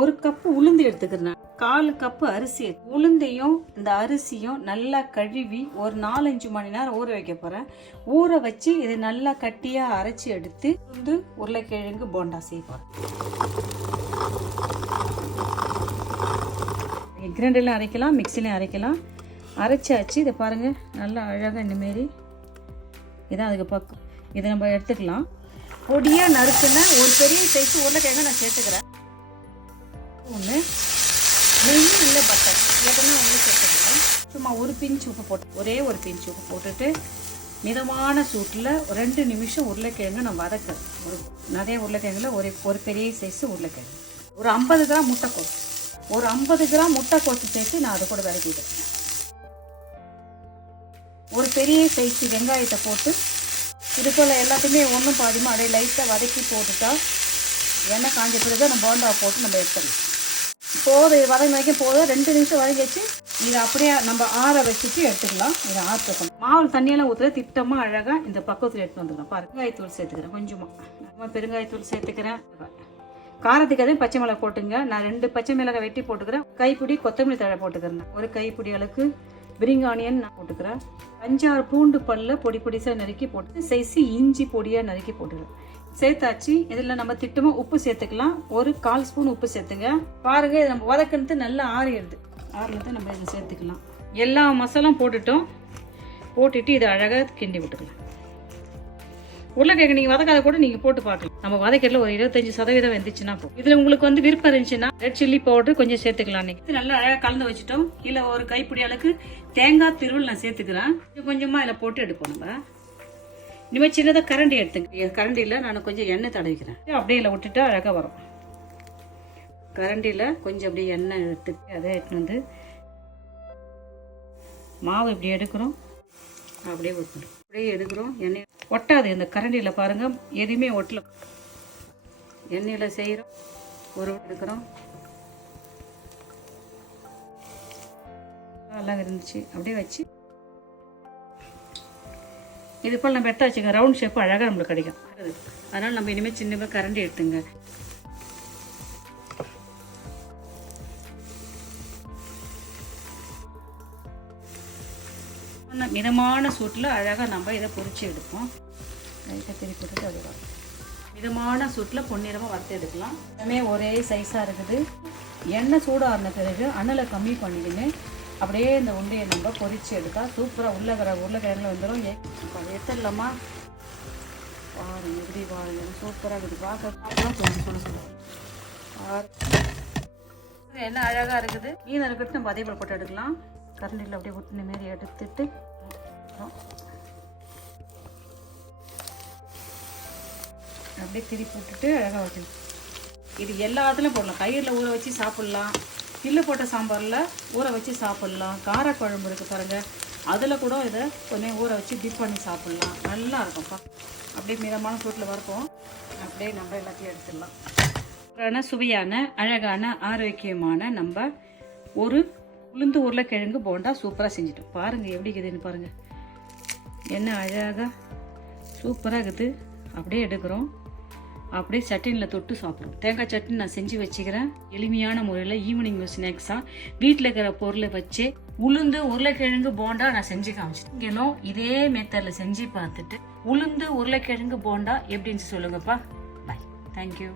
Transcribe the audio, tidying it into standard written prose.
ஒரு கப்பு உளுந்து எடுத்துக்கிறேன். 1/4 கப்பு அரிசி. உளுந்தையும் இந்த அரிசியும் நல்லா கழுவி ஒரு 4-5 மணி நேரம் ஊற வைக்க போறேன். ஊற வச்சு இது நல்லா கட்டியா அரைச்சி எடுத்து உளுந்து உருளைக்கிழங்கு போண்டா செய்ய போறேன். கிரைண்டர்ல அரைக்கலாம், மிக்சிலையும் அரைக்கலாம். அரைச்சாச்சு. இதை பாருங்க, நல்லா அழகாக இந்தமாரி இதான் அதுக்கு பக்கம். இதை நம்ம எடுத்துக்கலாம். பொடியா நறுக்குன்னா ஒரு பெரிய சைஸ் உருளைக்கிழங்கு நான் சேர்த்துக்கிறேன். ஒன்று நெய் இல்லை பட்டர் எதுனா ஒன்று சேர்த்துக்கலாம். சும்மா ஒரு பிஞ்ச் உப்பு போட்டு, ஒரே ஒரு பிஞ்ச் உப்பு போட்டுட்டு மிதமான சூட்டில் 2 நிமிஷம் உருளைக்கிழங்கு நான் வதக்கிறேன். நிறைய உருளைக்கிழங்குல ஒரு பெரிய சைஸ் உருளைக்கிழங்கு, ஒரு 50 கிராம் முட்டைக்கோஸ், ஒரு 50 கிராம் முட்டைக்கோஸ் சேர்த்து நான் அதை கூட வதக்கிட்டேன். ஒரு பெரிய சைஸ் வெங்காயத்தை போட்டு இது போல் எல்லாத்தையுமே ஒன்றும் பாதிமா அப்படியே லைட்டாக வதக்கி போட்டுட்டா எண்ணெய் காஞ்ச பிறகு நம்ம போண்டா போட்டு நம்ம எடுத்துடலாம். போதும், வதங்கி வைக்க போதும். 2 நிமிஷம் வதங்கி வச்சு இதை அப்படியே நம்ம ஆற வச்சுட்டு எடுத்துக்கலாம். இதை ஆற்றணும். மாவு தண்ணியெல்லாம் ஊற்றுற திட்டமாக அழகாக இந்த பக்கத்தில் எடுத்து வந்துடலாம். பெருங்காயத்தூள் சேர்த்துக்கிறேன். கொஞ்சமாக பெருங்காயத்தூள் சேர்த்துக்கிறேன். காரத்துக்கு அதே பச்சை மிளகாய் போட்டுங்க. நான் 2 பச்சை மிளகாய் வெட்டி போட்டுக்கிறேன். கைப்பிடி கொத்தமல்லி தழை போட்டுக்கிறேன். ஒரு கைப்பிடி அளவுக்கு பிரிங் ஆனியன் நான் போட்டுக்கிறேன். 5-6 பூண்டு பல்ல பொடி பொடிசாக நறுக்கி போட்டு சைஸு இஞ்சி பொடியாக நறுக்கி போட்டுக்கிறேன். சேர்த்தாச்சு. இதில் நம்ம திட்டமாக உப்பு சேர்த்துக்கலாம். ஒரு 1/4 ஸ்பூன் உப்பு சேர்த்துங்க. பாருங்க, இது நம்ம வதக்கிறது நல்லா ஆறிடுது. ஆறினதை நம்ம இதை சேர்த்துக்கலாம். எல்லா மசாலாம் போட்டுட்டோம். போட்டுட்டு இதை அழகாக கிண்டி விட்டுக்கலாம். உருளைக்கிழங்கு நீங்கள் வதக்காத கூட நீங்கள் போட்டு பார்க்கலாம். நம்ம வதக்கிறதுல ஒரு 25% வெந்துச்சுன்னா போகும். இதில் உங்களுக்கு விருப்பம் இருந்துச்சுன்னா ரெட் சில்லி பவுடர் கொஞ்சம் சேர்த்துக்கலாம். இது நல்லா அழகாக கலந்து வச்சுட்டோம். இல்லை ஒரு கைப்பிடி அளவுக்கு தேங்காய் திருவள் நான் சேர்த்துக்கிறேன். கொஞ்சமாக இதில் போட்டு எடுப்போம். நம்ம இனிமேல் சின்னதாக கரண்டி எடுத்துங்க. கரண்டியில் நான் கொஞ்சம் எண்ணெய் தடவிக்கிறேன். அப்படியே இல்லை விட்டுட்டு அழகாக வரும். கரண்டியில் கொஞ்சம் அப்படியே எண்ணெய் எடுத்துட்டு அதை எடுத்துட்டு மாவு இப்படி எடுக்கிறோம். அப்படியே ஊற்றணும். அப்படியே எடுக்கிறோம். எண்ணெய் ஒட்டாது. இந்த கரண்டியில் பாருங்கள், எதுவுமே ஒட்டல. எண்ணெயில் செய்கிறோம். ஒரு எடுக்கிறோம். நல்லா இருந்துச்சு. அப்படியே வச்சு இது போல் நம்ம எடுத்து வச்சுங்க. ரவுண்ட் ஷேப் அழகாக நம்மளுக்கு கிடைக்கும். அதனால் நம்ம இனிமேல் சின்ன கரண்டி எடுத்துங்க. மிதமான சூட்டில் அழகாக நம்ம இதை பொரிச்சு எடுப்போம். லைட்டாக திருப்பி போட்டுட்டு அது வரும். மிதமான சூட்டில் பொன்னிறமாக வறுத்து எடுக்கலாம். எல்லாமே ஒரே சைஸாக இருக்குது. எண்ணெய் சூடாகின பிறகு அனலை கம்மி பண்ணிக்கின்னு அப்படியே இந்த உண்டையை நம்ம பொரிச்சு எடுத்தா சூப்பராக உருளைக்கிழங்குல வந்துடும். அதை எடுத்துடலாமா? பாருங்க, எப்படி பாருங்க, சூப்பராக இருக்குது. பார்க்கலாம் கொஞ்சம் சொல்லுங்கள். என்ன அழகாக இருக்குது. மீன் இருக்கட்டும், நம்ம அதே போல் போட்டு எடுக்கலாம். கரண்டியில் அப்படியே ஊற்றின மாரி எடுத்துட்டு அப்படியே திருப்பி விட்டுட்டு அழகாக வச்சுக்கணும். இது எல்லாத்துலையும் போடலாம். தயிரில் ஊற வச்சு சாப்பிட்லாம். கில்லு போட்ட சாம்பாரில் ஊற வச்சு சாப்பிட்லாம். காரக்குழம்பு இருக்குது பாருங்கள், அதில் கூட இதை கொஞ்சம் ஊற வச்சு டிப் பண்ணி சாப்பிட்லாம். நல்லா இருக்கும்ப்பா. அப்படியே மிதமான சூட்டில் வறுப்போம். அப்படியே நம்ம எல்லாத்தையும் எடுத்துடலாம். சுவையான அழகான ஆரோக்கியமான நம்ம ஒரு உளுந்து உருளைக்கிழங்கு போண்டா சூப்பராக செஞ்சுட்டோம். பாருங்கள் எப்படி இருக்குதுன்னு பாருங்கள். என்ன அழகாக சூப்பராக இருக்குது. அப்படியே எடுக்கிறோம். அப்படியே சட்னியில் தொட்டு சாப்பிட்றோம். தேங்காய் சட்னி நான் செஞ்சு வச்சுக்கிறேன். எளிமையான முறையில் ஈவினிங் ஸ்நாக்ஸாக வீட்டில் இருக்கிற பொருளை வச்சு உளுந்து உருளைக்கிழங்கு போண்டா நான் செஞ்சு காமிச்சிட்டேன். நீங்களும் இதே மெத்தடில் செஞ்சு பார்த்துட்டு உளுந்து உருளைக்கிழங்கு போண்டா எப்படின்னு சொல்லுங்கப்பா. பாய். தேங்க்யூ.